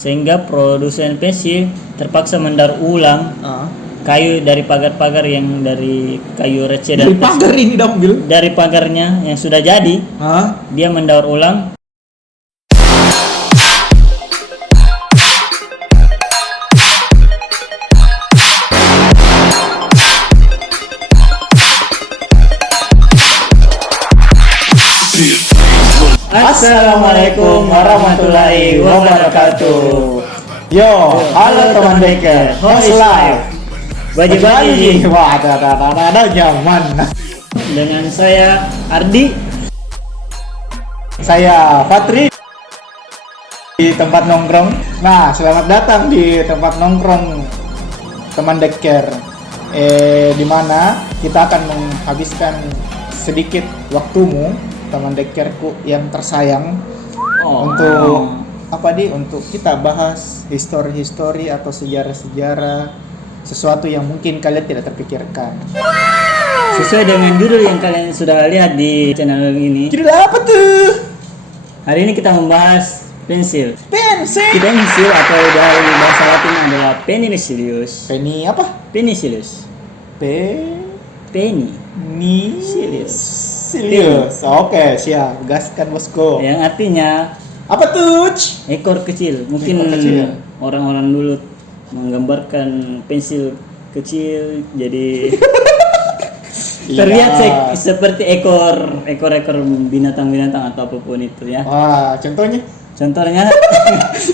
Sehingga produsen pensil terpaksa mendaur ulang kayu dari pagar-pagar yang dari kayu receh dan Dari pagar ini dong, Bil. dari pagarnya yang sudah jadi, dia mendaur ulang. Assalamualaikum warahmatullahi wabarakatuh. Yo, halo teman Deker, host live. Baju-baju Wah, ada zaman. dengan saya Ardi. Saya Fatri di tempat nongkrong. Nah, selamat datang di tempat nongkrong teman Deker. Di mana kita akan menghabiskan sedikit waktumu, teman Dekerku yang tersayang, untuk untuk kita bahas histori-histori atau sejarah-sejarah sesuatu yang mungkin kalian tidak terpikirkan. Sesuai dengan judul yang kalian sudah lihat di channel ini. Judul apa tuh? Hari ini kita membahas pensil. Pensil. Pensil atau dari bahasa Latin adalah penicillius. Penny apa? Penicillius. Penicillius. Oke, siap. Gaskan bosku. Yang artinya Apa tuh? ekor kecil. Mungkin Ekor kecil. orang-orang dulu menggambarkan pensil kecil jadi terlihat seperti ekor binatang-binatang atau apapun itu ya. Wah, contohnya? Contohnya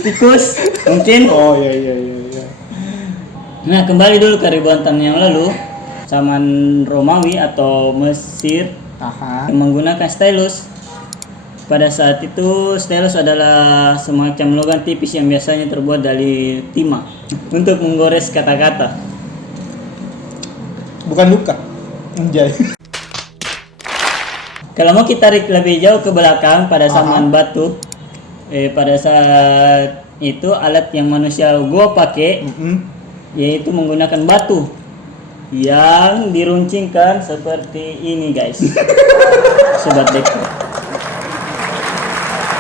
tikus mungkin. Oh iya. Nah, kembali dulu ke ribuan tahun yang lalu, zaman Romawi atau Mesir yang menggunakan stylus. Pada saat itu stylus adalah semacam logam tipis yang biasanya terbuat dari timah untuk menggores kata-kata. Bukan luka. Anjay. Kalau mau kita tarik lebih jauh ke belakang pada zaman batu, pada saat itu alat yang manusia gua pakai yaitu menggunakan batu yang diruncingkan seperti ini, guys. Sobat Deker.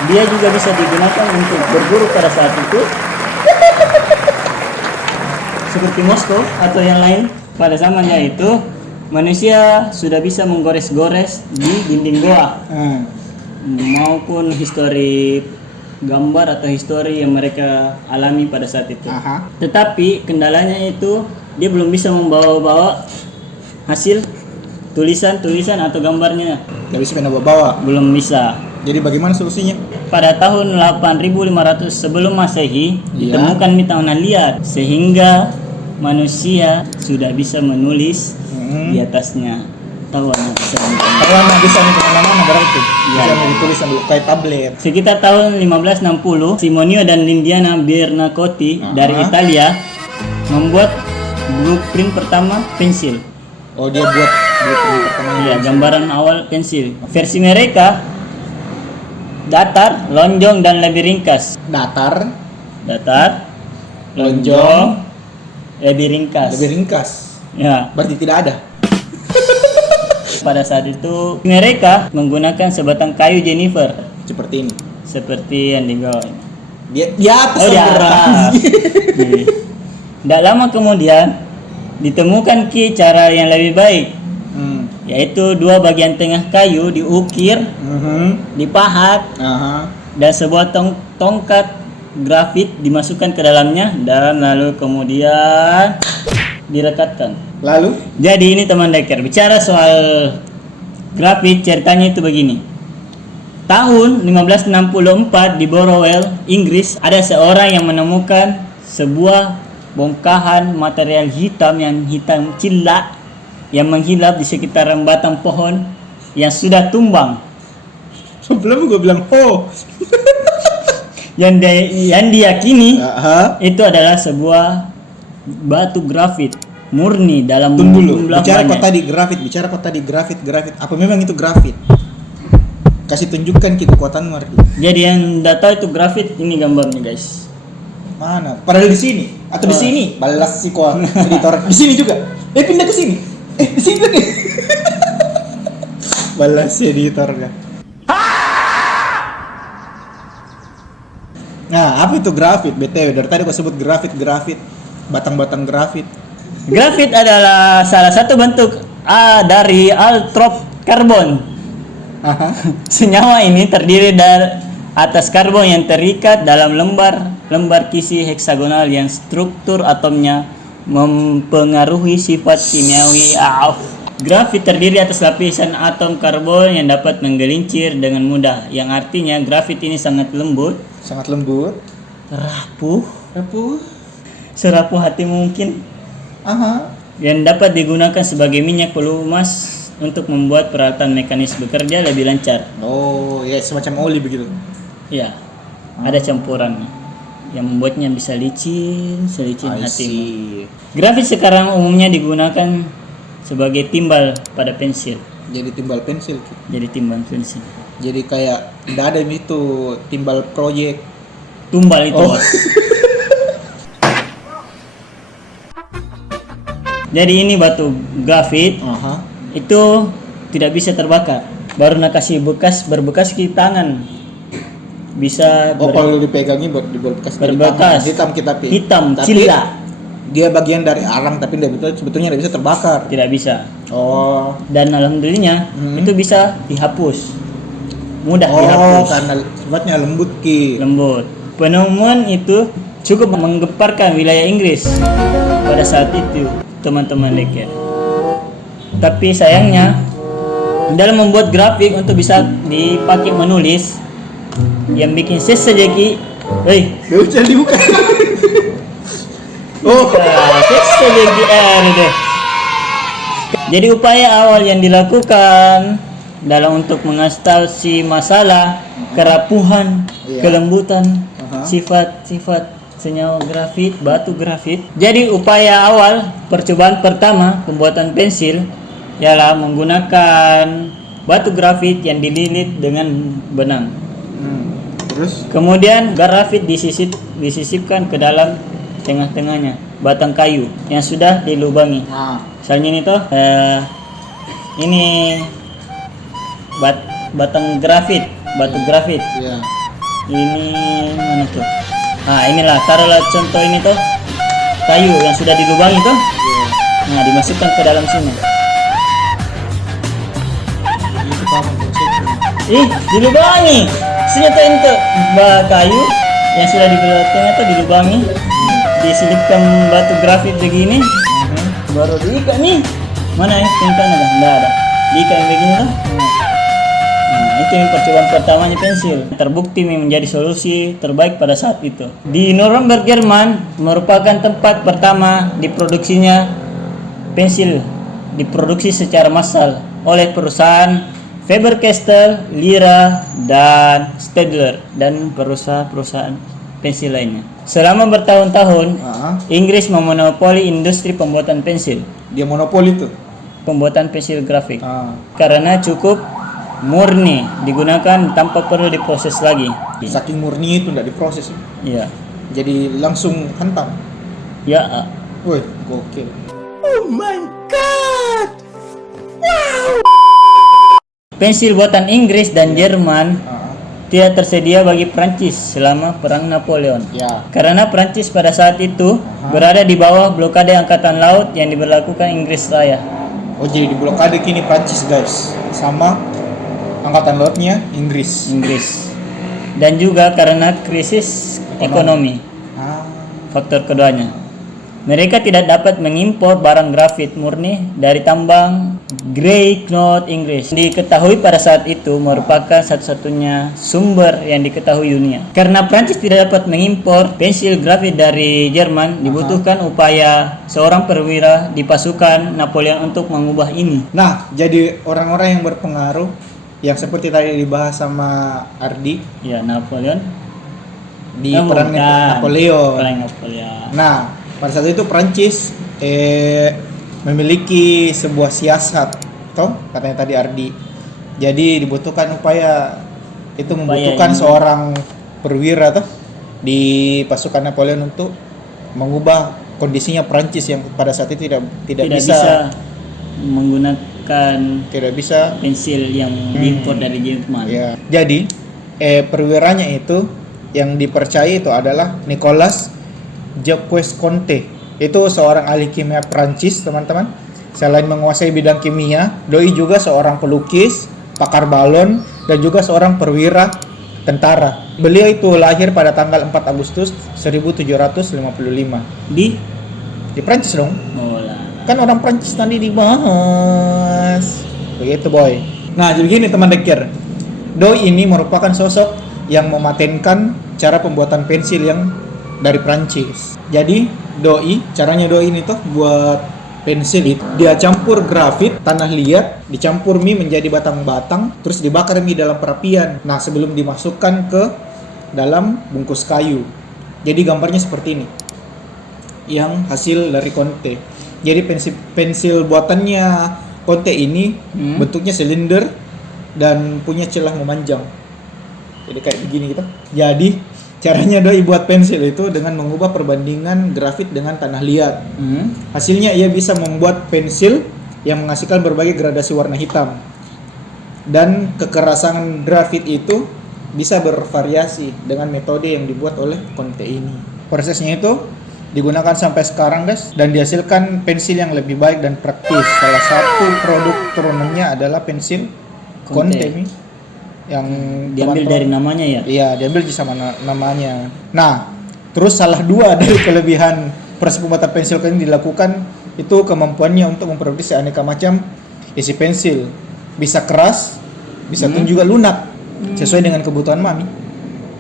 Dia juga bisa digunakan untuk berburu pada saat itu. Seperti Moskow atau yang lain. Pada zamannya itu manusia sudah bisa menggores-gores di dinding goa. Maupun histori gambar atau histori yang mereka alami pada saat itu. Tetapi kendalanya itu dia belum bisa membawa-bawa hasil tulisan atau gambarnya. Gak bisa bawa. Belum bisa. Jadi bagaimana solusinya? Pada tahun 8500 sebelum Masehi ditemukan tanah liat sehingga manusia sudah bisa menulis di atasnya. Tahuan bisa kemana-mana berarti. Bisa ditulis kayak tablet. Sekitar tahun 1560, Simonio dan Lindiana Bernacotti dari Italia membuat blueprint pertama pensil. Oh, dia buat blueprint pertama. Iya, gambaran awal pensil. Versi mereka datar, lonjong dan lebih ringkas. Datar, lonjong, lebih ringkas. Ya. Berarti tidak ada. Pada saat itu mereka menggunakan sebatang kayu jenifer Seperti ini. seperti yang digawe. Di atas. Di atas. Tidak lama kemudian ditemukan cara yang lebih baik, yaitu dua bagian tengah kayu diukir, dipahat, dan sebuah tongkat grafit dimasukkan ke dalamnya dan lalu kemudian direkatkan. Lalu? Jadi ini teman Deker, bicara soal grafit, ceritanya itu begini. Tahun 1564 di Borrowell, Inggris, ada seorang yang menemukan sebuah bongkahan material hitam cilak yang menghilap di sekitaran batang pohon yang sudah tumbang. Sebelum gue bilang yang diyakini itu adalah sebuah batu grafit murni dalam jumlah bicara banyak. kok tadi grafit. Apa memang itu grafit? Kasih tunjukkan kekuatanmu, Mardi. Jadi yang tidak tahu itu grafit, ini gambarnya, guys. Mana? Padahal di sini atau di sini? Balas si editor. Di sini juga. Pindah ke sini. Di sini lagi. Balas editornya. Nah, apa itu grafit? BTW dari tadi gua sebut grafit, batang-batang grafit. Grafit adalah salah satu bentuk dari allotrope karbon. Aha. Senyawa ini terdiri dari atas karbon yang terikat dalam lembar kisi heksagonal yang struktur atomnya mempengaruhi sifat kimiawi. Grafit terdiri atas lapisan atom karbon yang dapat menggelincir dengan mudah, yang artinya grafit ini sangat lembut, rapuh, serapuh hati mungkin, yang dapat digunakan sebagai minyak pelumas untuk membuat peralatan mekanis bekerja lebih lancar. Oh, ya semacam oli begitu. Ya, ada campuran yang membuatnya bisa licin hatimu. Grafit sekarang umumnya digunakan sebagai timbal pada pensil. Jadi timbal pensil. Jadi kayak tidak ada itu timbal proyek. Tumbal itu. Oh. Jadi ini batu grafit. Itu tidak bisa terbakar. Baru nak kasih berbekas di tangan. Bisa kalau dipegangi berbekas hitam hitam tapi cila. dia bagian dari alam tapi sebetulnya tidak bisa terbakar. Tidak bisa. Oh. Dan alhamdulillahnya itu bisa dihapus. Mudah dihapus. Karena sifatnya lembut. Penemuan itu cukup menggemparkan wilayah Inggris pada saat itu, teman-teman Dekker. Tapi sayangnya dalam membuat grafik untuk bisa dipakai menulis, yang bikin ses saja ki, jangan dibuka. ses saja ki deh. Jadi upaya awal yang dilakukan dalam untuk mengatasi masalah kerapuhan, kelembutan, sifat-sifat senyawa grafit, batu grafit. Jadi upaya awal percobaan pertama pembuatan pensil ialah menggunakan batu grafit yang dililit dengan benang. Terus kemudian grafit disisipkan ke dalam tengah-tengahnya batang kayu yang sudah dilubangi. Misalnya ini toh ini batang grafit, batu grafit. Ini mana tuh? Inilah, taruhlah contoh ini tuh kayu yang sudah dilubangi tuh. Nah, dimasukkan ke dalam sini. Dilubangi. Senjata itu kayu yang sudah dilubangi tuh dilubangi, diselipkan batu grafit begini, baru diikat nih. Mana ya? Tingkatnya dah, enggak ada. Diikat begini tuh. Itu yang percobaan pertamanya pensil. Terbukti menjadi solusi terbaik pada saat itu. Di Nuremberg, Jerman merupakan tempat pertama diproduksinya pensil, diproduksi secara massal oleh perusahaan Faber-Castell, Lyra, dan Staedtler dan perusahaan pensil lainnya. Selama bertahun-tahun, Inggris memonopoli industri pembuatan pensil. Dia monopoli tuh pembuatan pensil grafik. Karena cukup murni digunakan tanpa perlu diproses lagi. Saking murni itu tidak diproses. Iya. Jadi langsung hantam. Ya. Woi, gokil. Oh my god. Wow. Pensil buatan Inggris dan Jerman tidak tersedia bagi Prancis selama Perang Napoleon. Karena Prancis pada saat itu berada di bawah blokade angkatan laut yang diberlakukan Inggris Raya. Oh, jadi di blokade kini Prancis, guys, sama angkatan lautnya Inggris. Dan juga karena krisis ekonomi. Faktor keduanya, mereka tidak dapat mengimpor barang grafit murni dari tambang Grey Knot Inggris. Diketahui pada saat itu merupakan satu-satunya sumber yang diketahui dunia. Karena Prancis tidak dapat mengimpor pensil grafit dari Jerman, dibutuhkan upaya seorang perwira di pasukan Napoleon untuk mengubah ini. Nah, jadi orang-orang yang berpengaruh yang seperti tadi dibahas sama Ardi, ya, Napoleon di perang Napoleon. Nah, pada saat itu Prancis memiliki sebuah siasat, toh katanya tadi Ardi. Jadi dibutuhkan membutuhkan seorang perwira toh di pasukan Napoleon untuk mengubah kondisinya Prancis yang pada saat itu tidak bisa menggunakan pensil yang diimpor dari Jerman. Ya. Jadi perwiranya itu yang dipercaya itu adalah Nicolas Jacques Conte. Itu seorang ahli kimia Prancis, teman-teman. Selain menguasai bidang kimia, doi juga seorang pelukis, pakar balon, dan juga seorang perwira tentara. Beliau itu lahir pada tanggal 4 Agustus 1755 di Prancis dong. Oh lah. Kan orang Prancis tadi dibahas. Begitu boy. Nah, jadi gini teman dekir. Doi ini merupakan sosok yang mematenkan cara pembuatan pensil yang dari Prancis. Jadi caranya doi ini tuh buat pensil itu dia campur grafit, tanah liat, dicampur mie menjadi batang-batang, terus dibakar mie dalam perapian. Nah, sebelum dimasukkan ke dalam bungkus kayu. Jadi gambarnya seperti ini. Yang hasil dari Conte. Jadi pensil buatannya Conte ini bentuknya silinder dan punya celah memanjang. Jadi kayak begini gitu. Jadi caranya doi buat pensil itu dengan mengubah perbandingan grafit dengan tanah liat. Hasilnya ia bisa membuat pensil yang menghasilkan berbagai gradasi warna hitam. Dan kekerasan grafit itu bisa bervariasi dengan metode yang dibuat oleh Conte ini. Prosesnya itu digunakan sampai sekarang guys, dan dihasilkan pensil yang lebih baik dan praktis. Salah satu produk turunannya adalah pensil Conte nih, yang diambil dari namanya ya? Iya, diambil sama namanya. Nah, terus salah dua dari kelebihan proses pembuatan pensil ini dilakukan itu kemampuannya untuk memproduksi aneka macam isi pensil. Bisa keras, bisa pun juga lunak, sesuai dengan kebutuhan mami.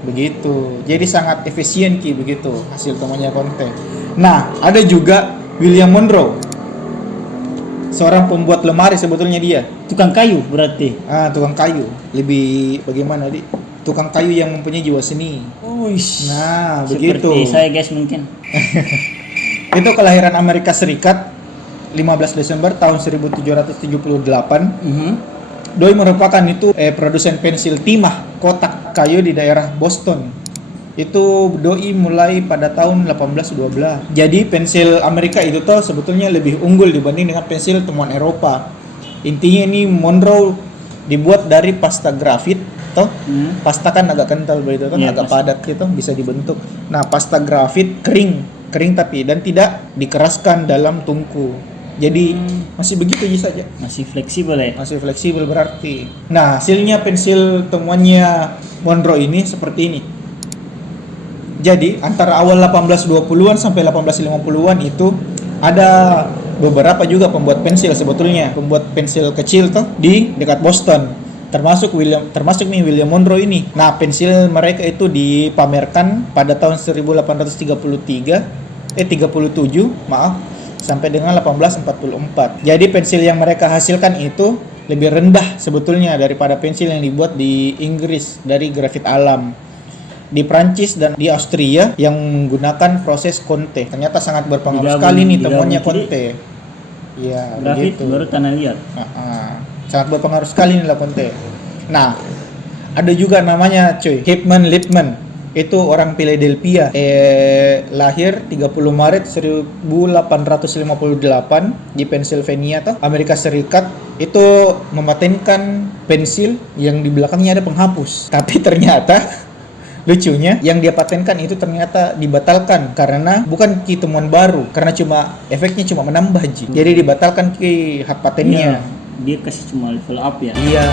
Begitu. Jadi sangat efisien begitu hasil temannya Conte. Nah, ada juga William Monroe. Seorang pembuat lemari sebetulnya dia. Tukang kayu berarti. Tukang kayu. Lebih bagaimana, Dik? Tukang kayu yang mempunyai jiwa seni. Nah, begitu. Seperti saya guys mungkin. Itu kelahiran Amerika Serikat 15 Desember tahun 1778. Doi merupakan itu produsen pensil timah kotak kayu di daerah Boston. Itu doi mulai pada tahun 1812. Jadi pensil Amerika itu tuh sebetulnya lebih unggul dibanding dengan pensil temuan Eropa. Intinya ini Monroe dibuat dari pasta grafit toh. Pasta kan agak kental begitu kan, agak padat gitu, bisa dibentuk. Nah, pasta grafit kering tapi dan tidak dikeraskan dalam tungku. Jadi masih begitu saja. Masih fleksibel ya? Masih fleksibel berarti. Nah, hasilnya pensil temuannya Monroe ini seperti ini. Jadi, antara awal 1820-an sampai 1850-an itu ada beberapa juga pembuat pensil sebetulnya. Pembuat pensil kecil tuh di dekat Boston. Termasuk William Monroe ini. Nah, pensil mereka itu dipamerkan pada tahun 37, sampai dengan 1844. Jadi pensil yang mereka hasilkan itu lebih rendah sebetulnya daripada pensil yang dibuat di Inggris dari grafit alam. Di Prancis dan di Austria yang menggunakan proses Conte. Ternyata sangat berpengaruh sekali nih temuannya Conte. Iya, grafit begitu. baru tanah liat. Sangat berpengaruh sekali nih Conte. Nah, ada juga namanya Hickman Lippmann. Itu orang Philadelphia, lahir 30 Maret 1858 di Pennsylvania Amerika Serikat. Itu mematenkan pensil yang di belakangnya ada penghapus. Tapi ternyata lucunya yang dia patenkan itu ternyata dibatalkan karena bukan temuan baru, karena efeknya cuma menambah jadi dibatalkan hak patennya. Dia kasih cuma level up ya. Iya.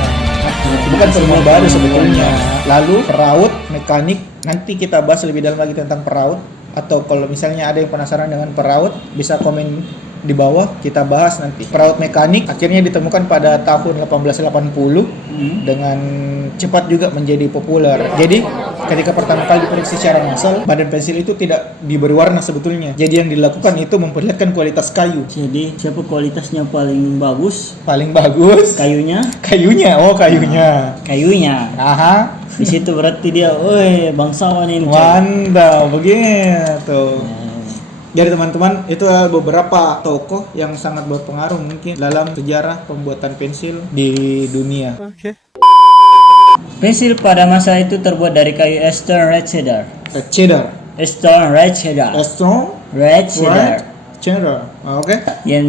Bukan temuan baru sebetulnya. Lalu peraut mekanik, nanti kita bahas lebih dalam lagi tentang peraut, atau kalau misalnya ada yang penasaran dengan peraut bisa komen di bawah, kita bahas nanti. Peraut mekanik akhirnya ditemukan pada tahun 1880 dengan cepat juga menjadi populer. Jadi ketika pertama kali diperiksa secara massal, badan pensil itu tidak diberi warna sebetulnya. Jadi yang dilakukan itu memperlihatkan kualitas kayu. Jadi siapa kualitasnya paling bagus? Paling bagus Kayunya. Kayunya. Aha. Di situ berarti dia, bangsawan ini. Wanda, begitu. Jadi teman-teman, itu beberapa tokoh yang sangat berpengaruh mungkin dalam sejarah pembuatan pensil di dunia. Oke. Pensil pada masa itu terbuat dari kayu Eastern Red Cedar. Red Cedar. Eastern Red Cedar. Eastern Red Cedar. Cheddar. Oke. yang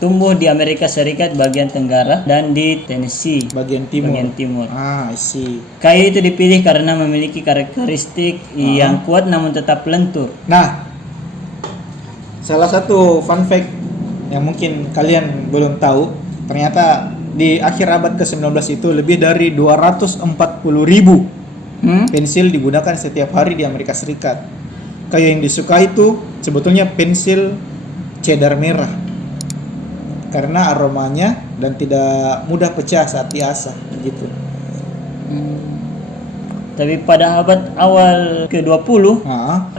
tumbuh di Amerika Serikat bagian tenggara dan di Tennessee Bagian timur. bagian timur. I see. Kayu itu dipilih karena memiliki karakteristik yang kuat namun tetap lentur. Nah, salah satu fun fact yang mungkin kalian belum tahu, ternyata di akhir abad ke-19 itu lebih dari 240.000 pensil digunakan setiap hari di Amerika Serikat. Kayu yang disukai itu sebetulnya pensil cheddar merah karena aromanya dan tidak mudah pecah saat diasah gitu. Tapi pada abad awal ke-20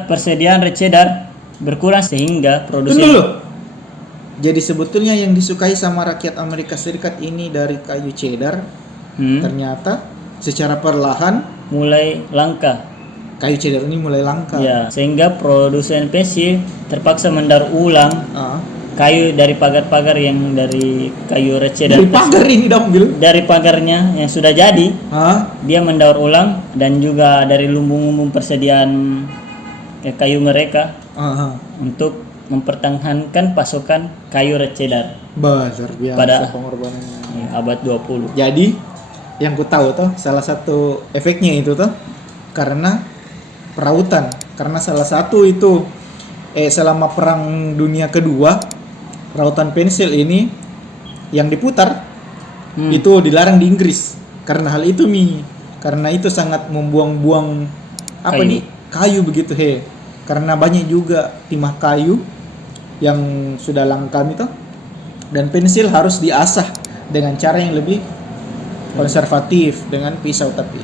persediaan red cheddar berkurang sehingga Tunggu dulu. Jadi sebetulnya yang disukai sama rakyat Amerika Serikat ini dari kayu cheddar ternyata secara perlahan mulai langka. Kayu cheddar ini mulai langka. Ya, sehingga produsen pensil terpaksa mendaur ulang kayu dari pagar-pagar yang dari kayu red cheddar. Dari pagar ini dong, Bil. Dari pagarnya yang sudah jadi, dia mendaur ulang dan juga dari lumbung-lumbung persediaan kayu mereka untuk mempertahankan pasokan kayu red cheddar Luar biasa pada pengorbanannya. abad 20. Jadi yang ku tahu tuh salah satu efeknya itu tuh karena perautan, karena salah satu itu selama perang dunia kedua rautan pensil ini yang diputar itu dilarang di Inggris karena hal itu karena itu sangat membuang-buang kayu begitu karena banyak juga timah kayu yang sudah langka itu dan pensil harus diasah dengan cara yang lebih konservatif dengan pisau tapi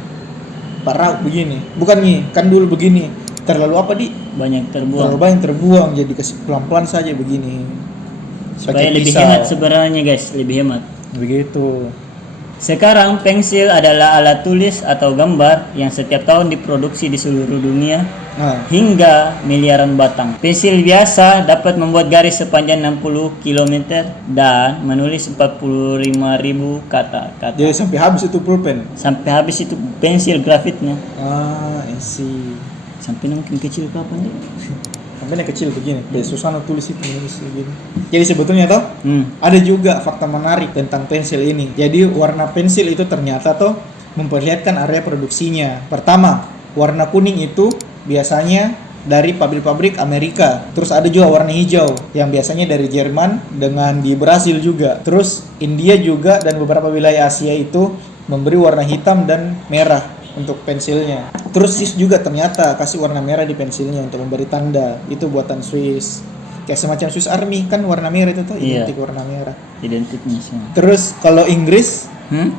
parah begini bukan kan dulu begini terlalu banyak terlalu banyak terbuang jadi kasih pelan-pelan saja begini supaya lebih hemat sebenarnya guys, lebih hemat begitu. Sekarang pensil adalah alat tulis atau gambar yang setiap tahun diproduksi di seluruh dunia hingga miliaran batang. Pensil biasa dapat membuat garis sepanjang 60 km dan menulis 45.000 kata-kata. Jadi sampai habis itu pulpen? Sampai habis itu pensil grafitnya. I see. Sampai mungkin kecil kapan ya? Sampai kecil begini, susah tulis itu menulis begini. Jadi sebetulnya ada juga fakta menarik tentang pensil ini. Jadi warna pensil itu ternyata memperlihatkan area produksinya. Pertama, warna kuning itu biasanya dari pabrik-pabrik Amerika. Terus ada juga warna hijau yang biasanya dari Jerman dengan di Brasil juga. Terus India juga dan beberapa wilayah Asia itu memberi warna hitam dan merah untuk pensilnya. Terus Swiss juga ternyata kasih warna merah di pensilnya untuk memberi tanda. Itu buatan Swiss. Kayak semacam Swiss Army kan warna merah itu identik warna merah. Identiknya semua. Terus kalau Inggris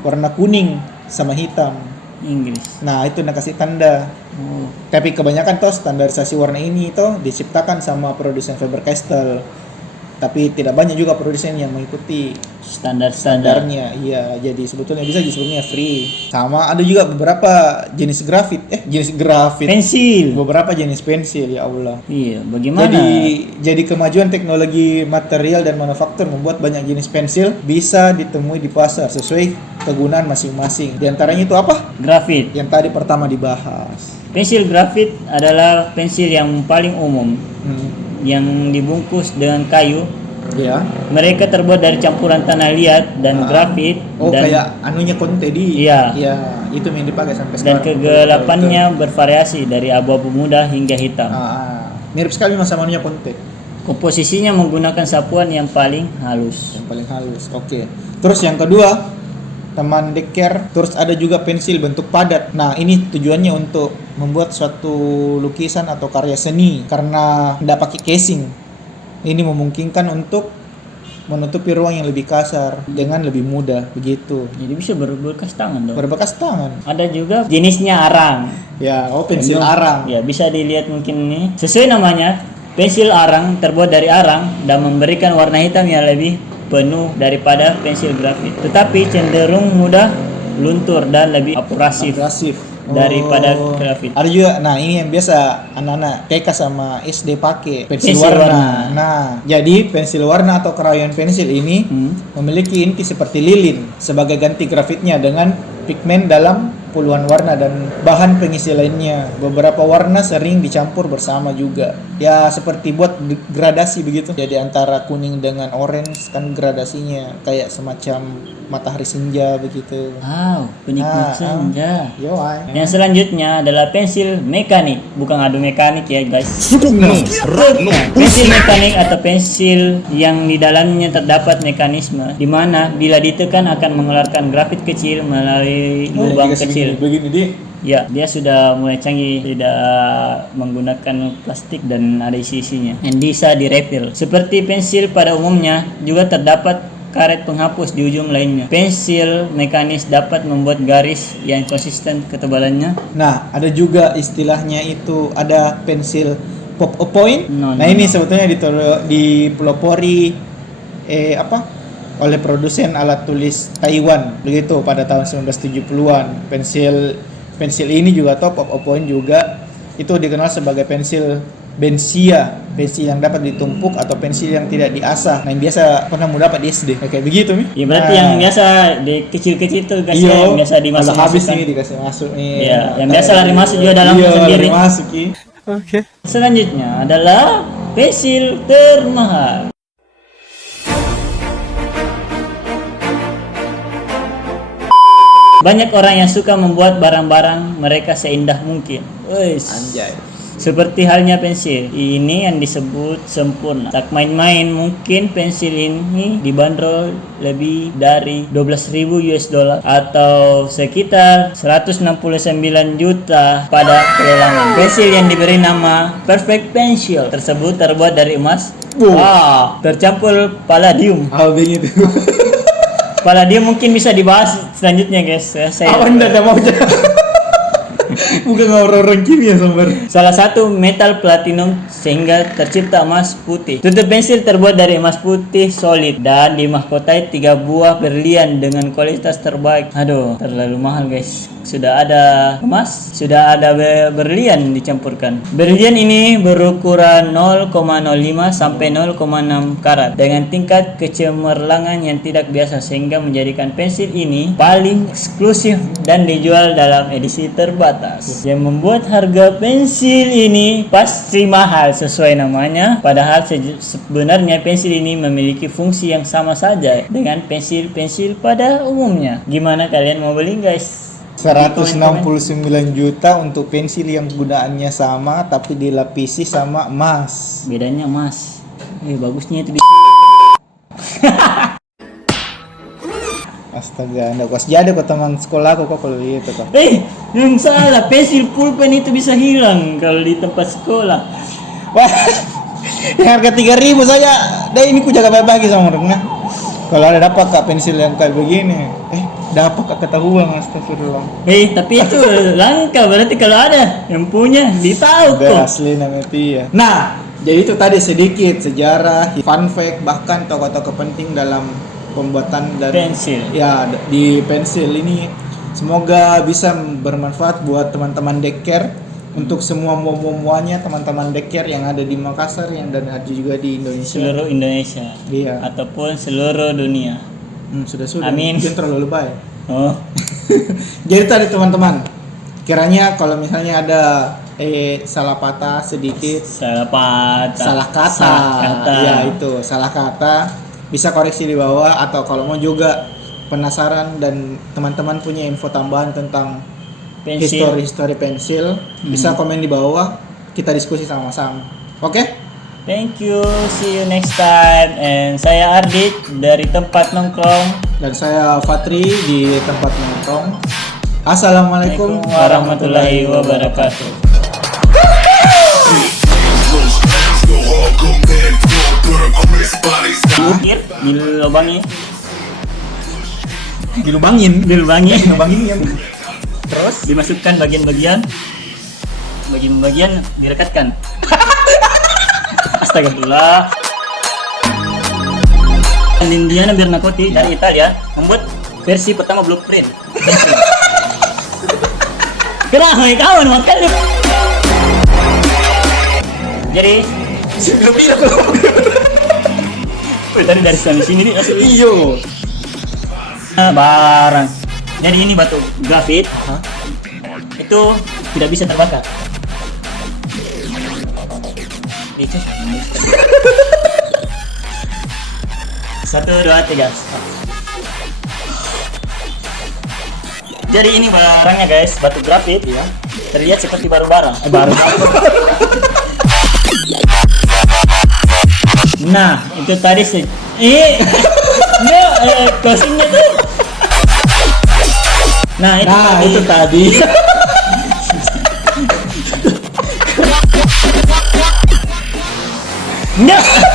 warna kuning sama hitam. Inggris. Nah, itu kasih tanda. Tapi kebanyakan standarisasi warna ini diciptakan sama produsen Faber-Castell. Tapi tidak banyak juga produsen yang mengikuti standarnya. Iya, jadi sebetulnya free. Sama ada juga beberapa jenis grafit. Pensil. Beberapa jenis pensil, ya Allah. Iya, bagaimana? Jadi kemajuan teknologi material dan manufaktur membuat banyak jenis pensil bisa ditemui di pasar sesuai kegunaan masing-masing. Di antaranya itu apa? Grafit. Yang tadi pertama dibahas. Pensil grafit adalah pensil yang paling umum. Yang dibungkus dengan kayu. Ya. Mereka terbuat dari campuran tanah liat dan grafit. Kayak anunya Conte di. Iya. Ya, itu yang dipakai sampai sekarang. Dan kegelapannya bervariasi dari abu-abu muda hingga hitam. Mirip sekali sama anunya Conte. Komposisinya menggunakan sapuan yang paling halus. Oke. Terus yang kedua, teman Dekker, terus ada juga pensil bentuk padat. Nah, ini tujuannya untuk membuat suatu lukisan atau karya seni karena tidak pakai casing. Ini memungkinkan untuk menutupi ruang yang lebih kasar dengan lebih mudah begitu. Jadi bisa berbekas tangan dong. Berbekas tangan. Ada juga jenisnya arang. Ya, pensil arang. Ya, bisa dilihat mungkin ini. Sesuai namanya, pensil arang terbuat dari arang dan memberikan warna hitam yang lebih penuh daripada pensil grafit. Tetapi cenderung mudah luntur dan lebih abrasif. Daripada grafit. Ada juga, nah ini yang biasa anak-anak TK sama SD pakai pensil warna. Nah, jadi pensil warna atau krayon pensil ini memiliki inti seperti lilin sebagai ganti grafitnya dengan pigmen dalam puluhan warna dan bahan pengisi lainnya. Beberapa warna sering dicampur bersama juga. Ya seperti buat gradasi begitu. Jadi antara kuning dengan orange kan gradasinya kayak semacam matahari senja begitu. Wow, penikmat senja. Yo, Yang selanjutnya adalah pensil mekanik, bukan adu mekanik ya guys. Pensil mekanik atau pensil yang di dalamnya terdapat mekanisme di mana bila ditekan akan mengeluarkan grafit kecil melalui lubang kecil. Begini di. Ya, dia sudah mulai canggih, tidak menggunakan plastik dan ada isi-isinya yang bisa direfill. Seperti pensil pada umumnya, juga terdapat karet penghapus di ujung lainnya. Pensil mekanis dapat membuat garis yang konsisten ketebalannya. Nah, ada juga istilahnya itu ada pensil pop point. Ini sebetulnya dipelopori oleh produsen alat tulis Taiwan begitu pada tahun 1970-an. Pensil ini juga pop point juga itu dikenal sebagai pensil bensia, pensil yang dapat ditumpuk atau pensil yang tidak diasah. Nah, yang biasa pernah mau dapat di SD. Kayak begitu nih. Ya berarti yang biasa di kecil-kecil itu guys yang biasa dimasuk. Kalau habis ini dikasih masuk nih. Iya, yang biasa lari masuk juga dalam sendiri. Masuk Oke. Selanjutnya adalah pensil termahal. Banyak orang yang suka membuat barang-barang mereka seindah mungkin. Anjay. Seperti halnya pensil ini yang disebut sempurna. Tak main-main, mungkin pensil ini dibanderol lebih dari 12.000 US dollar atau sekitar 169 juta pada pelelangan. Pensil yang diberi nama Perfect Pencil tersebut terbuat dari emas. Wow, tercampur palladium. Begitu. Palladium mungkin bisa dibahas selanjutnya guys. Saya Anda mau bukan orang-orang kimia sumber. salah satu metal platinum sehingga tercipta emas putih. Tutup pensil terbuat dari emas putih solid dan dimahkotai 3 buah berlian dengan kualitas terbaik. Aduh, terlalu mahal guys. Sudah ada emas, sudah ada berlian dicampurkan. Berlian ini berukuran 0,05 sampai 0,6 karat dengan tingkat kecemerlangan yang tidak biasa sehingga menjadikan pensil ini paling eksklusif dan dijual dalam edisi terbatas. Yang membuat harga pensil ini pasti mahal sesuai namanya. Padahal sebenarnya pensil ini memiliki fungsi yang sama saja dengan pensil-pensil pada umumnya. Gimana kalian mau beli guys? 169 juta untuk pensil yang gunaannya sama tapi dilapisi sama emas. Bedanya emas. Bagusnya itu Astaga, anda kos jadi kok teman sekolah kok kalau itu kok. yang salah, pensil pulpen itu bisa hilang kalau di tempat sekolah. Wah, yang harga 3.000 saja. Ini ku jaga baik-baik sama orangnya. Kalau ada dapat kak pensil yang kayak begini, dapat kak ketahuan, astagfirullah. Tapi itu langka, berarti kalau ada yang punya ditahu kok. Asli namanya ya. Nah, jadi itu tadi sedikit sejarah, fun fact, bahkan tokoh-tokoh penting dalam pembuatan dan pensil. Ya, di pensil ini semoga bisa bermanfaat buat teman-teman daycare, untuk semua muanya teman-teman daycare yang ada di Makassar yang dan ada juga di Indonesia. Seluruh Indonesia. Iya. Ataupun seluruh dunia. Sudah. Amin. Mungkin terlalu lebay. Oh. Jadi tadi teman-teman, kiranya kalau misalnya ada salah patah sedikit, salah kata. Ya itu, salah kata, bisa koreksi di bawah, atau kalau mau juga penasaran dan teman-teman punya info tambahan tentang histori pensil, bisa komen di bawah, kita diskusi sama-sama. Oke? Thank you, see you next time. And saya Ardit dari tempat nongkrong. Dan saya Fatri di tempat nongkrong. Assalamualaikum warahmatullahi wabarakatuh. Dilubangin ya. Terus dimasukkan bagian-bagian direkatkan. Astagfirullah. Indiana Bernaccotti dari Italia membuat versi pertama blueprint. Kenapa kawan makan? Jadi tadi dari sini nih Iyo. barang. Jadi ini batu grafit itu tidak bisa terbakar. Itu satu, dua, tiga. Jadi ini barangnya guys, batu grafit ya. Terlihat seperti baru-baru. Baru. Nah, itu tadi sih. Closingnya tuh. Nah, itu tadi. Nah.